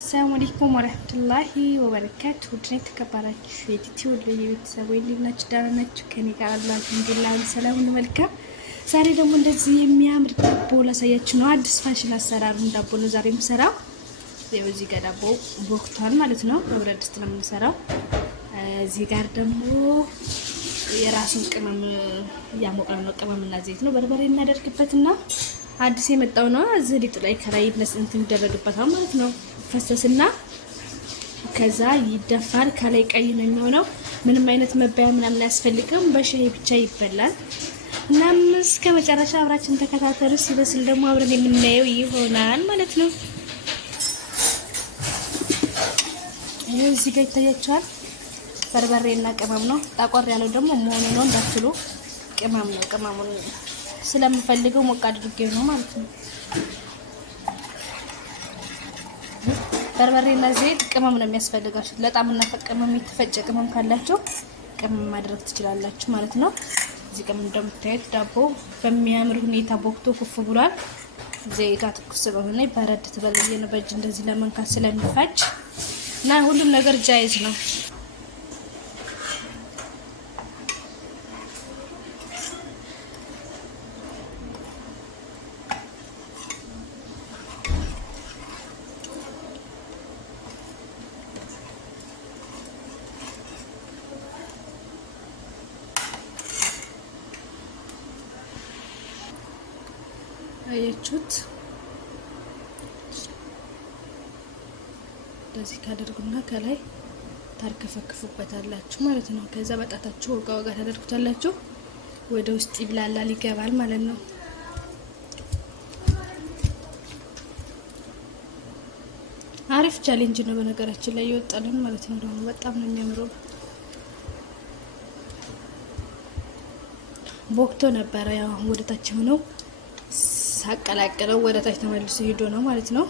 السلام عليكم ورحمة الله وبركاته. ودنا تكبرات فيديو اللي بتسوي لنا جدارنا كني قال الله الحمد لله والسلام والملكة. ዛሬ ደግሞ እንደዚህ የሚያምር ዳቦ ላሳያችሁ ነው። አዲስ ፋሽን አሰራሩን ዳቦ ነው ዛሬ የምሰራው። ይኸው እዚህ ጋር ዳቦ ቦክቷል ማለት ነው። በብረት ድስት ነው የምንሰራው። እዚህ ጋር ደግሞ የራሱን ቅመም ያሞቀን ነው። ቅመምና ዘይት ነው በርበሬ እናደርግበትና አዲስ የመጣው ነው። እዚህ ሊጡ ላይ ከላይ ለስንት ይደረግበታል ማለት ነው። ፈሰስና ከዛ ይደፋል። ከላይ ቀይ ነው የሚሆነው። ምንም አይነት መባያ ምናምን አያስፈልግም። በሻይ ብቻ ይበላል። እናም እስከ መጨረሻ አብራችን ተከታተሉ። ሲበስል ደግሞ አብረን የምናየው ይሆናል ማለት ነው። ይሄው እዚህ ጋር ይታያችኋል። በርበሬና ቅመም ነው። ጣቆር ያለው ደግሞ መሆኑ ነው እንዳትሉ፣ ቅመም ነው። ቅመሙን ስለምፈልገው ሞቅ አድርጌው ነው ማለት ነው። በርበሬና ዘይት ቅመም ነው የሚያስፈልጋችሁ። ለጣምና ቅመም የተፈጨ ቅመም ካላችሁ ቅመም ማድረግ ትችላላችሁ ማለት ነው። እዚህ ቅመም እንደምታዩት ዳቦ በሚያምር ሁኔታ ቦክቶ ኩፍ ብሏል። ዘይቷ ትኩስ ስለሆነ በረድ ትበለየ ነው በእጅ እንደዚህ ለመንካት ስለሚፋጭ እና ሁሉም ነገር ጃይዝ ነው። አያችሁት? እንደዚህ ካደርጉና ከላይ ታርከፈክፉበታላችሁ ማለት ነው። ከዛ በጣታችሁ ወጋ ወጋ ታደርጉታላችሁ። ወደ ውስጥ ይብላላል ይገባል ማለት ነው። አሪፍ ቻሌንጅ ነው በነገራችን ላይ ይወጣልን ማለት ነው። ደግሞ በጣም ነው የሚያምረው። ቦክቶ ነበረ ያው ወደታች ሆነው ሳቀላቀለው ወደ ታች ተመልሶ ሄዶ ነው ማለት ነው።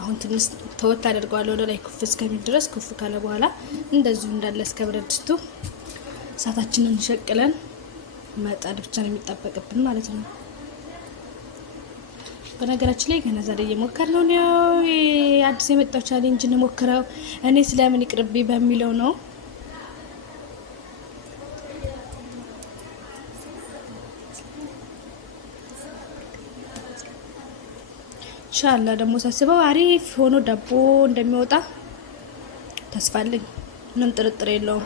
አሁን ትንሽ ተወት አድርገዋለሁ ወደ ላይ ኩፍ እስከሚል ድረስ። ኩፍ ካለ በኋላ እንደዚሁ እንዳለ እስከ ብረት ድስቱ እሳታችንን ሸቅለን መጣድ ብቻ ነው የሚጠበቅብን ማለት ነው። በነገራችን ላይ ገና ዛሬ እየሞከርነው ነው። አዲስ የመጣው ቻሌንጅ እንሞክረው እኔ ስለምን ይቅርብ በሚለው ነው። ኢንሻአላህ ደግሞ ሳስበው አሪፍ ሆኖ ዳቦ እንደሚወጣ ተስፋ አለኝ። ምንም ጥርጥር የለውም።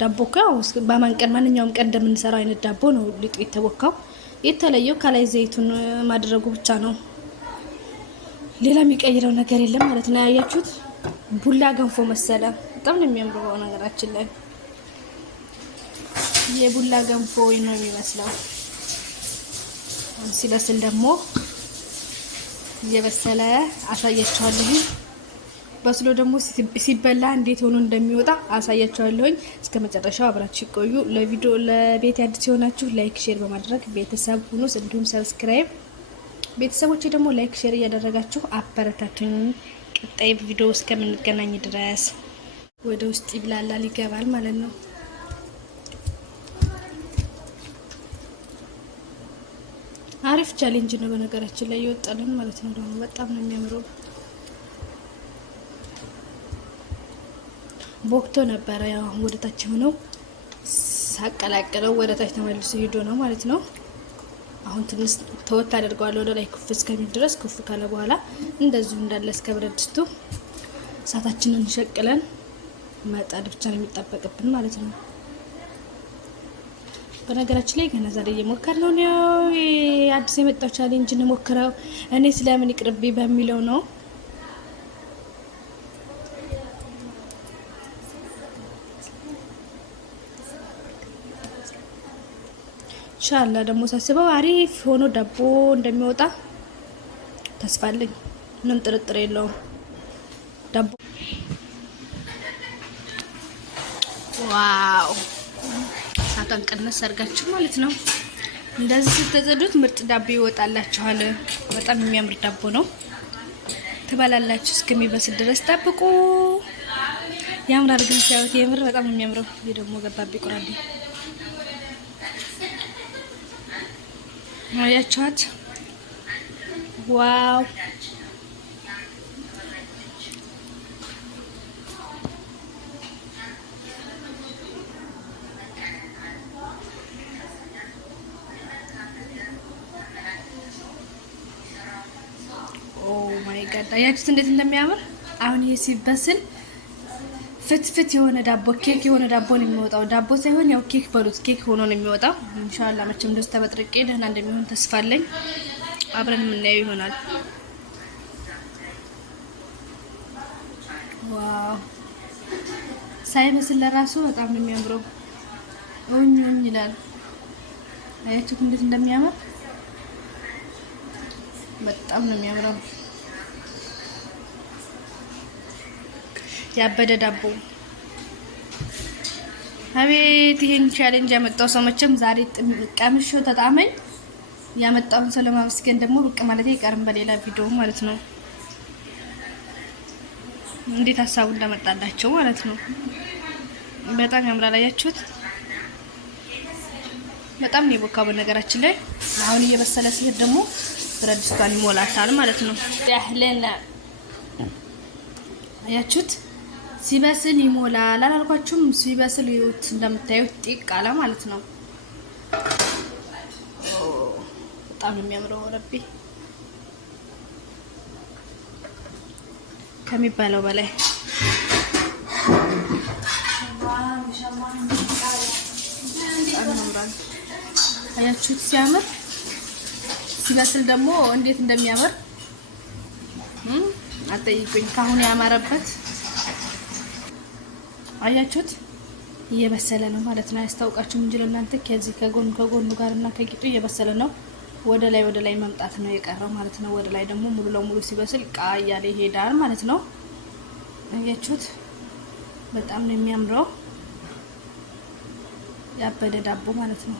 ዳቦ ካው በማንቀን ማንኛውም ቀን እንደምንሰራው አይነት ዳቦ ነው ሊጡ የተቦካው። የተለየው ከላይ ዘይቱን ማድረጉ ብቻ ነው። ሌላ የሚቀይረው ነገር የለም ማለት ነው። ያያችሁት ቡላ ገንፎ መሰለ። በጣም ነው የሚያምረው ነገራችን ላይ የቡላ ገንፎ ነው የሚመስለው። ሲበስል ደግሞ እየበሰለ አሳያችኋለሁ። በስሎ ደግሞ ሲበላ እንዴት ሆኖ እንደሚወጣ አሳያችኋለሁ። እስከ መጨረሻው አብራችሁ ይቆዩ። ለቪዲዮ ለቤት አዲስ የሆናችሁ ላይክ ሼር በማድረግ ቤተሰብ ሁኑ። እንዲሁም ሰብስክራይብ ቤተሰቦቼ ደግሞ ላይክ ሼር እያደረጋችሁ አበረታቱኝ። ቀጣይ ቪዲዮ እስከምንገናኝ ድረስ ወደ ውስጥ ይብላላል ይገባል ማለት ነው። አሪፍ ቻሌንጅ ነው በነገራችን ላይ ይወጣልን ማለት ነው። ደግሞ በጣም ነው የሚያምረው። ቦክቶ ነበረ ያው ወደታች ሆነው ሳቀላቀለው ወደታች ተመልሶ ሄዶ ነው ማለት ነው። አሁን ትንሽ ተወት አድርገዋለሁ ወደ ላይ ኩፍ እስከሚል ድረስ። ኩፍ ካለ በኋላ እንደዚሁ እንዳለ እስከ ብረት ድስቱ እሳታችንን ሸቅለን መጣድ ብቻ ነው የሚጠበቅብን ማለት ነው። በነገራችን ላይ ገና ዛሬ እየሞከርነው ነው። አዲስ የመጣው ቻሌንጅ እንሞክረው እኔ ስለምን ይቅርብ በሚለው ነው። ኢንሻአላህ ደግሞ ሳስበው አሪፍ ሆኖ ዳቦ እንደሚወጣ ተስፋ አለኝ። ምንም ጥርጥር የለውም። ዳቦ ዋው ሳታን ቀነስ አድርጋችሁ ማለት ነው። እንደዚህ ስትዘዱት ምርጥ ዳቦ ይወጣላችኋል። በጣም የሚያምር ዳቦ ነው። ትበላላችሁ እስከሚበስል ድረስ ጠብቁ። ያምራል ግን ሲያዩት የምር በጣም የሚያምረው። ይሄ ደግሞ ገባቢ ቁራሌ አያችኋት? ዋው አያችሁት እንዴት እንደሚያምር። አሁን ይሄ ሲበስል ፍትፍት የሆነ ዳቦ ኬክ የሆነ ዳቦ ነው የሚወጣው። ዳቦ ሳይሆን ያው ኬክ በሉት ኬክ ሆኖ ነው የሚወጣው። ኢንሻአላህ መቼም እንደዚህ ተበጥርቄ ደህና እንደሚሆን ተስፋ አለኝ። አብረን የምናየው ይሆናል። ዋው ሳይበስል ለራሱ በጣም ነው የሚያምረው። ኦኝ ይላል። አያችሁት እንዴት እንደሚያምር በጣም ነው የሚያምረው። ያበደ ዳቦ አቤት! ይሄን ቻሌንጅ ያመጣው ሰው መቼም ዛሬ ቀምሾ ተጣመኝ። ያመጣውን ሰው ለማመስገን ደግሞ ብቅ ማለት አይቀርም በሌላ ቪዲዮ ማለት ነው። እንዴት ሀሳቡ እንዳመጣላቸው ማለት ነው። በጣም ያምራል። አያችሁት? በጣም ነው የቦካው። በነገራችን ላይ አሁን እየበሰለ ሲሄድ ደግሞ ብረት ድስቷን ይሞላታል ማለት ነው። ያህለና አያችሁት? ሲበስል ይሞላል አላልኳችሁም? ሲበስል ይዩት፣ እንደምታዩት ጢቅ አለ ማለት ነው። በጣም ነው የሚያምረው። ረቢ ከሚባለው በላይ አያችሁት? ሲያምር ሲበስል ደግሞ እንዴት እንደሚያምር አጠይቁኝ። ካሁን ያማረበት አያችሁት? እየበሰለ ነው ማለት ነው። አያስታውቃችሁም እንጂ ለእናንተ ከዚህ ከጎኑ ጋር እና ከቂጡ እየበሰለ ነው። ወደ ላይ መምጣት ነው የቀረው ማለት ነው። ወደ ላይ ደግሞ ሙሉ ለሙሉ ሲበስል ቃ እያለ ይሄዳል ማለት ነው። አያችሁት? በጣም ነው የሚያምረው። ያበደ ዳቦ ማለት ነው።